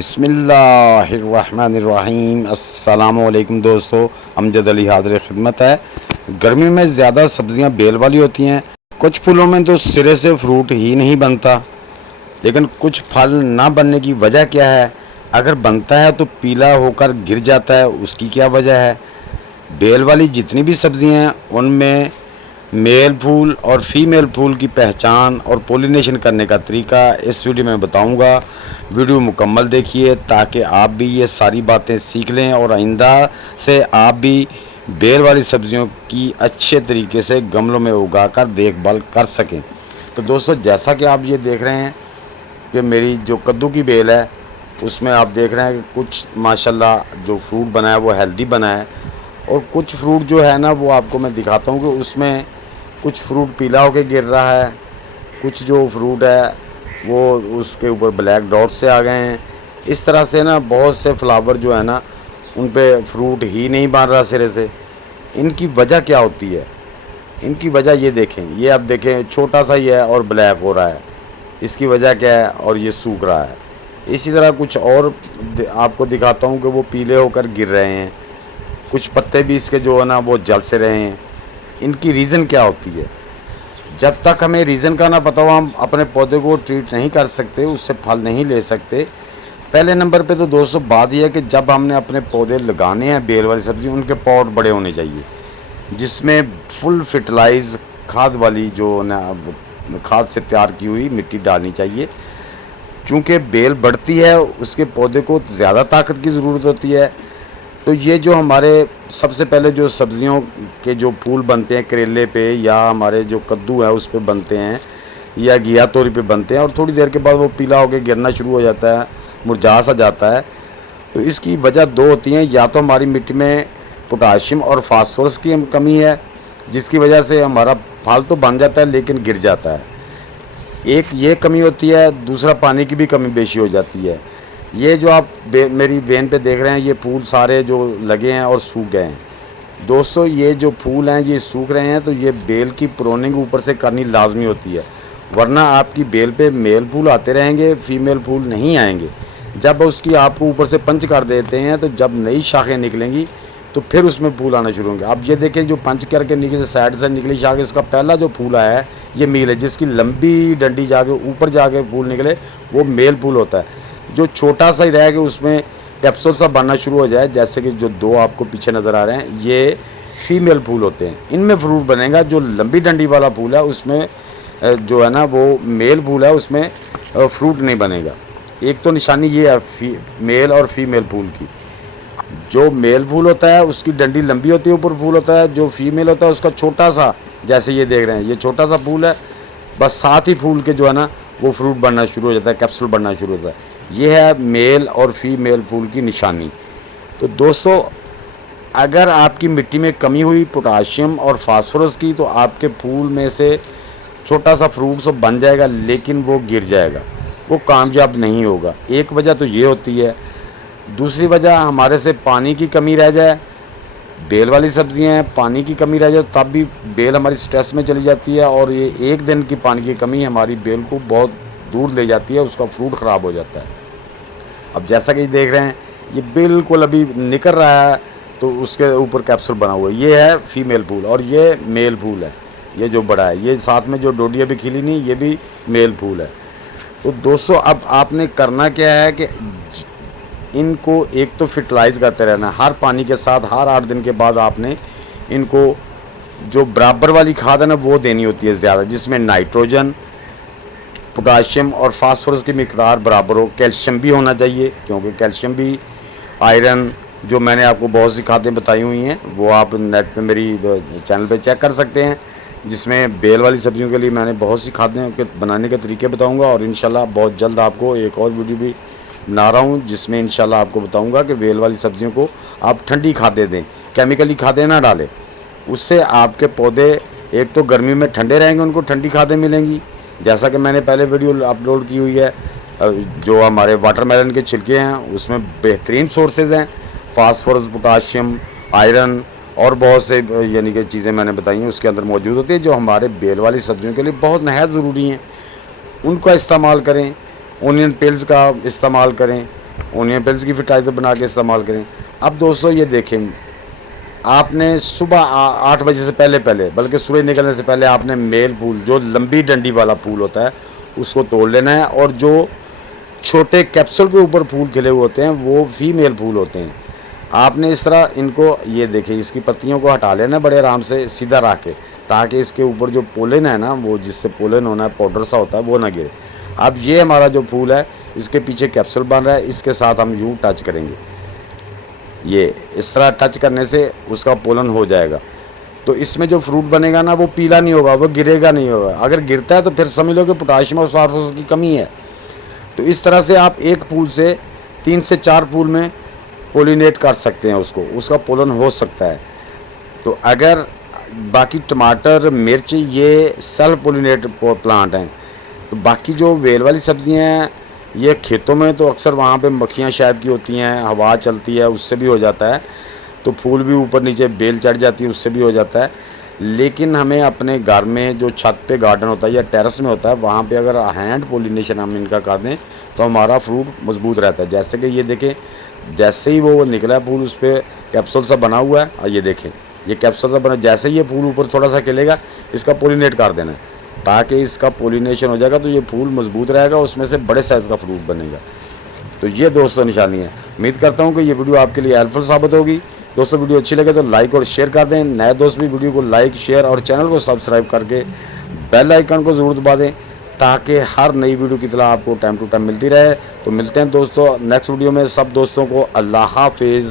बिस्मिल्लाहिर्रहमानिर्रहीम। अस्सलामुअलैकुम दोस्तों, अमजद अली हाज़िर खिदमत है। गर्मी में ज़्यादा सब्ज़ियां बेल वाली होती हैं। कुछ फूलों में तो सिरे से फ्रूट ही नहीं बनता, लेकिन कुछ फल ना बनने की वजह क्या है? अगर बनता है तो पीला होकर गिर जाता है, उसकी क्या वजह है? बेल वाली जितनी भी सब्ज़ियां हैं उनमें मेल फूल और फीमेल फूल की पहचान और पोलिनेशन करने का तरीका इस वीडियो में बताऊंगा। वीडियो मुकम्मल देखिए ताकि आप भी ये सारी बातें सीख लें और आइंदा से आप भी बेल वाली सब्जियों की अच्छे तरीके से गमलों में उगाकर देखभाल कर सकें। तो दोस्तों, जैसा कि आप ये देख रहे हैं कि मेरी जो कद्दू की बेल है उसमें आप देख रहे हैं कि कुछ माशाल्लाह जो फ्रूट बना है वो हेल्दी बना है, और कुछ फ्रूट जो है ना वो आपको मैं दिखाता हूँ कि उसमें कुछ फ्रूट पीला होकर गिर रहा है, कुछ जो फ्रूट है वो उसके ऊपर ब्लैक डॉट से आ गए हैं। इस तरह से ना बहुत से फ्लावर जो है ना उन पे फ्रूट ही नहीं बन रहा सिरे से। इनकी वजह क्या होती है? इनकी वजह ये देखें, ये आप देखें छोटा सा ही है और ब्लैक हो रहा है, इसकी वजह क्या है? और ये सूख रहा है। इसी तरह कुछ और आपको दिखाता हूँ कि वो पीले होकर गिर रहे हैं, कुछ पत्ते भी इसके जो है ना वो जल से रहे हैं। इनकी रीज़न क्या होती है? जब तक हमें रीज़न का ना पता हो हम अपने पौधे को ट्रीट नहीं कर सकते, उससे फल नहीं ले सकते। पहले नंबर पे तो दोस्तों बात यह है कि जब हमने अपने पौधे लगाने हैं बेल वाली सब्ज़ी, उनके पॉट बड़े होने चाहिए जिसमें फुल फर्टिलाइज खाद वाली जो ना खाद से तैयार की हुई मिट्टी डालनी चाहिए। चूँकि बेल बढ़ती है उसके पौधे को ज़्यादा ताकत की ज़रूरत होती है। तो ये जो हमारे सबसे पहले जो सब्ज़ियों के जो फूल बनते हैं करेले पे या हमारे जो कद्दू है उस पे बनते हैं या घिया तोरी पे बनते हैं, और थोड़ी देर के बाद वो पीला होकर गिरना शुरू हो जाता है, मुरझा सा जाता है। तो इसकी वजह दो होती हैं, या तो हमारी मिट्टी में पोटाशियम और फास्फोरस की कमी है जिसकी वजह से हमारा फल तो बन जाता है लेकिन गिर जाता है, एक ये कमी होती है। दूसरा पानी की भी कमी बेशी हो जाती है। ये जो आप मेरी वेन पे देख रहे हैं ये फूल सारे जो लगे हैं और सूख गए हैं। दोस्तों, ये जो फूल हैं ये सूख रहे हैं तो ये बेल की प्रोनिंग ऊपर से करनी लाजमी होती है, वरना आपकी बेल पे मेल फूल आते रहेंगे, फीमेल फूल नहीं आएंगे। जब उसकी आपको ऊपर से पंच कर देते हैं तो जब नई शाखें निकलेंगी तो फिर उसमें फूल आना शुरू होंगे। अब ये देखें जो पंच करके निकले साइड से निकली शाख, इसका पहला जो फूल आया है ये मेल है, जिसकी लंबी डंडी जाके ऊपर जाके फूल निकले वो मेल फूल होता है। जो छोटा सा ही रह गया उसमें कैप्सूल सा बनना शुरू हो जाए, जैसे कि जो दो आपको पीछे नज़र आ रहे हैं ये फीमेल फूल होते हैं, इनमें फ्रूट बनेगा। जो लंबी डंडी वाला फूल है उसमें जो है ना वो मेल फूल है, उसमें फ्रूट नहीं बनेगा। एक तो निशानी ये है मेल और फीमेल फूल की। जो मेल फूल होता है उसकी डंडी लंबी होती है, ऊपर फूल होता है। जो फीमेल होता है उसका छोटा सा, जैसे ये देख रहे हैं ये छोटा सा फूल है, बस 7 ही फूल के जो है ना वो फ्रूट बनना शुरू हो जाता है, कैप्सूल बनना शुरू होता है। ये है मेल और फीमेल फूल की निशानी। तो दोस्तों, अगर आपकी मिट्टी में कमी हुई पोटाशियम और फास्फोरस की तो आपके फूल में से छोटा सा फ्रूट तो बन जाएगा लेकिन वो गिर जाएगा, वो कामयाब नहीं होगा। एक वजह तो ये होती है। दूसरी वजह हमारे से पानी की कमी रह जाए, बेल वाली सब्जियां हैं, पानी की कमी रह जाए तब भी बेल हमारी स्ट्रेस में चली जाती है, और ये एक दिन की पानी की कमी हमारी बेल को बहुत दूर ले जाती है, उसका फ्रूट ख़राब हो जाता है। अब जैसा कि देख रहे हैं ये बिल्कुल अभी निकल रहा है तो उसके ऊपर कैप्सूल बना हुआ है। ये है फीमेल फूल और ये मेल फूल है, ये जो बड़ा है। ये साथ में जो डोडी अभी खिली नहीं ये भी मेल फूल है। तो दोस्तों, अब आपने करना क्या है कि इनको एक तो फर्टिलाइज करते रहना हर पानी के साथ। हर 8 दिन के बाद आपने इनको जो बराबर वाली खाद है ना वो देनी होती है ज़्यादा, जिसमें नाइट्रोजन, पोटाशियम और फास्फोरस की मिकदार बराबर हो। कैल्शियम भी होना चाहिए क्योंकि कैल्शियम भी, आयरन, जो मैंने आपको बहुत सी खादें बताई हुई हैं वो आप नेट पे मेरी चैनल पे चेक कर सकते हैं, जिसमें बेल वाली सब्जियों के लिए मैंने बहुत सी खादें के बनाने के तरीके बताऊंगा। और इंशाल्लाह बहुत जल्द आपको एक और वीडियो भी बना रहा हूँ जिसमें इंशाल्लाह आपको बताऊंगा कि बेल वाली सब्जियों को आप ठंडी खादें दें, केमिकली खादें ना डालें। उससे आपके पौधे एक तो गर्मी में ठंडे रहेंगे, उनको ठंडी खादें मिलेंगी। जैसा कि मैंने पहले वीडियो अपलोड की हुई है, जो हमारे वाटरमेलन के छिलके हैं उसमें बेहतरीन सोर्सेज हैं, फास्फोरस, पोटाशियम, आयरन और बहुत से यानी कि चीज़ें मैंने बताई हैं उसके अंदर मौजूद होती है, जो हमारे बेल वाली सब्जियों के लिए बहुत नहायत ज़रूरी हैं। उनका इस्तेमाल करें। ओनियन पेल्स का इस्तेमाल करें, ओनियन पेल्स की फर्टिलाइज़र बना के इस्तेमाल करें। अब दोस्तों ये देखें, आपने सुबह 8 बजे से पहले पहले, बल्कि सूरज निकलने से पहले आपने मेल फूल, जो लंबी डंडी वाला फूल होता है, उसको तोड़ लेना है। और जो छोटे कैप्सूल के ऊपर फूल खिले हुए होते हैं वो फीमेल फूल होते हैं। आपने इस तरह इनको, ये देखें, इसकी पत्तियों को हटा लेना बड़े आराम से सीधा रख के, ताकि इसके ऊपर जो पोलन है ना, वो जिससे पोलन होना है, पाउडर सा होता है, वो ना गिरे। अब ये हमारा जो फूल है, इसके पीछे कैप्सूल बन रहा है, इसके साथ हम यूँ टच करेंगे। ये इस तरह टच करने से उसका पोलन हो जाएगा। तो इसमें जो फ्रूट बनेगा ना, वो पीला नहीं होगा, वो गिरेगा नहीं होगा। अगर गिरता है तो फिर समझ लो कि पोटाशियम और फास्फोरस की कमी है। तो इस तरह से आप एक फूल से 3 से 4 फूल में पोलिनेट कर सकते हैं उसको, उसका पोलन हो सकता है। तो अगर बाकी टमाटर, मिर्च, ये सेल्फ पोलिनेट प्लांट हैं। तो बाकी जो बेल वाली सब्जियां हैं, ये खेतों में तो अक्सर वहाँ पे मक्खियाँ शायद की होती हैं, हवा चलती है, उससे भी हो जाता है। तो फूल भी ऊपर नीचे बेल चढ़ जाती है, उससे भी हो जाता है। लेकिन हमें अपने घर में जो छत पे गार्डन होता है या टेरेस में होता है, वहाँ पे अगर हैंड पोलिनेशन हम इनका कर दें तो हमारा फ्रूट मजबूत रहता है। जैसे कि ये देखें, जैसे ही वो निकला है फूल, उस पर कैप्सूल सा बना हुआ है, और ये देखें, ये कैप्सूल सा बना, जैसे ही ये फूल ऊपर थोड़ा सा खिलेगा, इसका पोलिनेट कर देना है, ताकि इसका पोलिनेशन हो जाएगा तो ये फूल मजबूत रहेगा, उसमें से बड़े साइज़ का फ्रूट बनेगा। तो ये दोस्तों निशानी है। उम्मीद करता हूँ कि ये वीडियो आपके लिए हेल्पफुल साबित होगी। दोस्तों वीडियो अच्छी लगे तो लाइक और शेयर कर दें। नए दोस्त भी वीडियो को लाइक, शेयर और चैनल को सब्सक्राइब करके बेल आइकन को ज़रूर दबा दें, ताकि हर नई वीडियो की तरह आपको टाइम टू टाइम मिलती रहे। तो मिलते हैं दोस्तों नेक्स्ट वीडियो में। सब दोस्तों को अल्लाह हाफिज़।